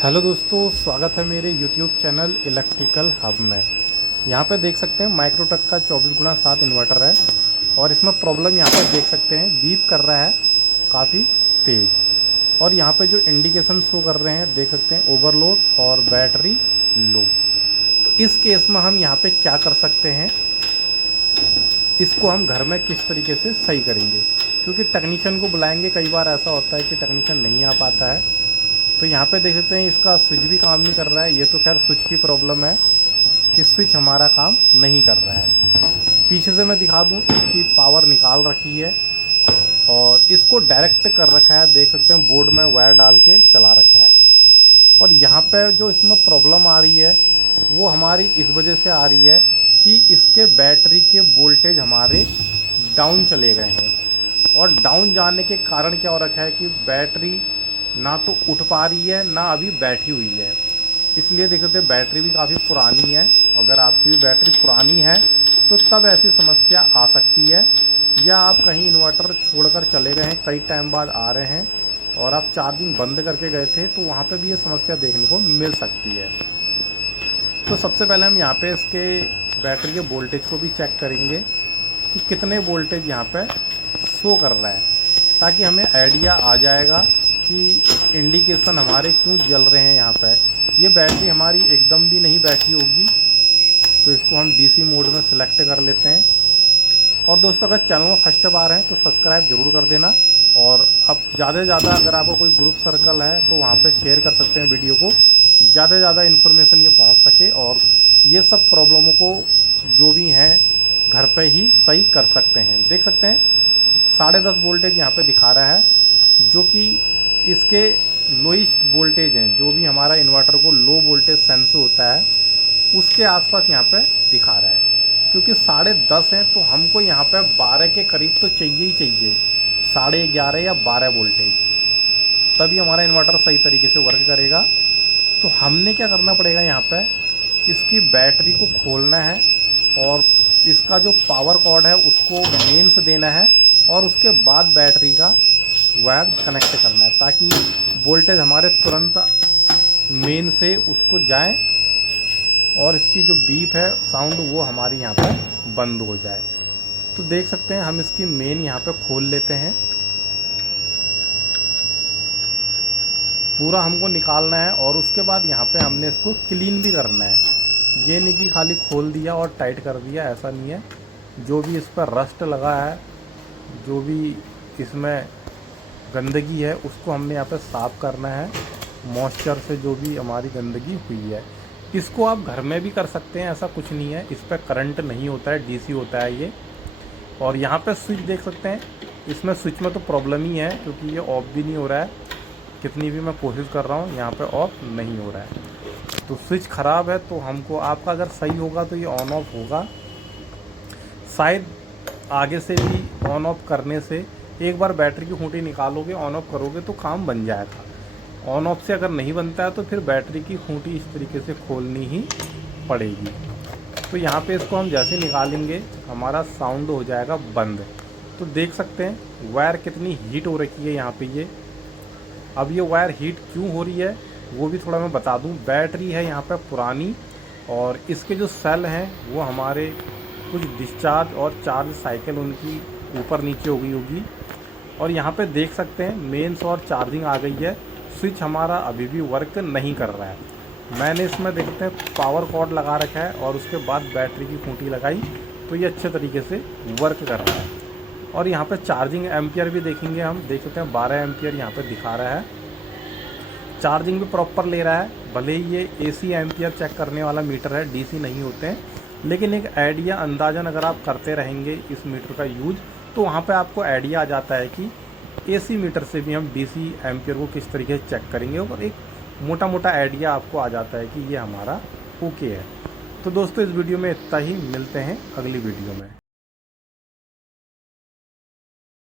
Hello दोस्तों, स्वागत है मेरे YouTube चैनल इलेक्ट्रिकल हब में। यहाँ पे देख सकते हैं माइक्रोटेक का 24x7 इन्वर्टर है और इसमें प्रॉब्लम यहाँ पे देख सकते हैं बीप कर रहा है काफ़ी तेज़। और यहाँ पे जो इंडिकेशन शो कर रहे हैं देख सकते हैं ओवरलोड और बैटरी लो। तो इस केस में हम यहाँ पे क्या कर सकते हैं, इसको हम घर में किस तरीके से सही करेंगे, क्योंकि टेक्नीशियन को बुलाएंगे, कई बार ऐसा होता है कि टेक्नीशियन नहीं आ पाता है। तो यहाँ पे देख सकते हैं इसका स्विच भी काम नहीं कर रहा है। ये तो खैर स्विच की प्रॉब्लम है कि स्विच हमारा काम नहीं कर रहा है। पीछे से मैं दिखा दूँ, इसकी पावर निकाल रखी है और इसको डायरेक्ट कर रखा है, देख सकते हैं बोर्ड में वायर डाल के चला रखा है। और यहाँ पे जो इसमें प्रॉब्लम आ रही है वो हमारी इस वजह से आ रही है कि इसके बैटरी के वोल्टेज हमारे डाउन चले गए हैं। और डाउन जाने के कारण क्या हो रखा है कि बैटरी ना तो उठ पा रही है ना अभी बैठी हुई है। इसलिए देख सकते हैं बैटरी भी काफ़ी पुरानी है। अगर आपकी भी बैटरी पुरानी है तो तब ऐसी समस्या आ सकती है, या आप कहीं इन्वर्टर छोड़कर चले गए हैं, कई टाइम बाद आ रहे हैं और आप चार्जिंग बंद करके गए थे, तो वहाँ पे भी ये समस्या देखने को मिल सकती है। तो सबसे पहले हम यहाँ पे इसके बैटरी के वोल्टेज को भी चेक करेंगे कि कितने वोल्टेज यहाँ पे शो कर रहा है, ताकि हमें आइडिया आ जाएगा कि इंडिकेशन हमारे क्यों जल रहे हैं। यहाँ पे ये बैटरी हमारी एकदम भी नहीं बैठी होगी, तो इसको हम डीसी मोड में सिलेक्ट कर लेते हैं। और दोस्तों, अगर चैनल में फर्स्ट बार हैं तो सब्सक्राइब जरूर कर देना। और अब ज़्यादा से ज़्यादा अगर आपको कोई ग्रुप सर्कल है तो वहाँ पे शेयर कर सकते हैं वीडियो को, ज़्यादा से ज़्यादा इन्फॉर्मेशन ये पहुँच सके और ये सब प्रॉब्लमों को जो भी हैं घर पे ही सही कर सकते हैं। देख सकते हैं 10.5 वोल्टेज यहाँ पे दिखा रहा है, जो कि इसके लोइस्ट वोल्टेज हैं। जो भी हमारा इन्वर्टर को लो वोल्टेज सेंस होता है उसके आसपास यहाँ पे दिखा रहा है। क्योंकि 10.5 हैं तो हमको यहाँ पे 12 के करीब तो चाहिए ही चाहिए, 11.5 या 12 वोल्टेज, तभी हमारा इन्वर्टर सही तरीके से वर्क करेगा। तो हमने क्या करना पड़ेगा, यहाँ पे इसकी बैटरी को खोलना है और इसका जो पावर कॉर्ड है उसको मेन से देना है और उसके बाद बैटरी का वायर कनेक्ट करना है, ताकि वोल्टेज हमारे तुरंत मेन से उसको जाए और इसकी जो बीप है साउंड वो हमारी यहाँ पर बंद हो जाए। तो देख सकते हैं हम इसकी मेन यहाँ पे खोल लेते हैं। पूरा हमको निकालना है और उसके बाद यहाँ पे हमने इसको क्लीन भी करना है। ये नहीं कि खाली खोल दिया और टाइट कर दिया, ऐसा नहीं है। जो भी इस पर रस्ट लगा है, जो भी इसमें गंदगी है, उसको हमने यहाँ पे साफ़ करना है। मॉइस्चर से जो भी हमारी गंदगी हुई है, इसको आप घर में भी कर सकते हैं, ऐसा कुछ नहीं है। इस पर करंट नहीं होता है, डीसी होता है ये। और यहाँ पे स्विच देख सकते हैं, इसमें स्विच में तो प्रॉब्लम ही है, क्योंकि ये ऑफ भी नहीं हो रहा है। कितनी भी मैं कोशिश कर रहा हूँ यहाँ पे ऑफ नहीं हो रहा है। तो स्विच ख़राब है, तो हमको, आपका अगर सही होगा तो ये ऑन ऑफ होगा। शायद आगे से भी ऑन ऑफ करने से, एक बार बैटरी की खूंटी निकालोगे, ऑन ऑफ करोगे तो काम बन जाएगा। ऑन ऑफ से अगर नहीं बनता है तो फिर बैटरी की खूंटी इस तरीके से खोलनी ही पड़ेगी। तो यहाँ पे इसको हम जैसे निकालेंगे हमारा साउंड हो जाएगा बंद। तो देख सकते हैं वायर कितनी हीट हो रखी है यहाँ पे ये। अब ये वायर हीट क्यों हो रही है वो भी थोड़ा मैं बता दूँ। बैटरी है यहाँ पे पुरानी और इसके जो सेल हैं वो हमारे कुछ डिस्चार्ज और चार्ज साइकिल उनकी ऊपर नीचे हो गई होगी। और यहाँ पे देख सकते हैं मेंस और चार्जिंग आ गई है। स्विच हमारा अभी भी वर्क नहीं कर रहा है। मैंने इसमें देखते हैं पावर कॉर्ड लगा रखा है और उसके बाद बैटरी की खूंटी लगाई, तो ये अच्छे तरीके से वर्क कर रहा है। और यहाँ पे चार्जिंग एम्पियर भी देखेंगे हम, देख सकते हैं 12 एम्पियर यहाँ पे दिखा रहा है। चार्जिंग भी प्रॉपर ले रहा है। भले ही ये AC एम्पियर चेक करने वाला मीटर है, DC नहीं होते हैं, लेकिन एक आइडिया, अंदाज़न अगर आप करते रहेंगे इस मीटर का यूज़, तो वहाँ पे आपको आइडिया आ जाता है कि AC मीटर से भी हम DC एम्पियर को किस तरीके से चेक करेंगे, और एक मोटा मोटा आइडिया आपको आ जाता है कि ये हमारा ओके है। तो दोस्तों, इस वीडियो में इतना ही, मिलते हैं अगली वीडियो में।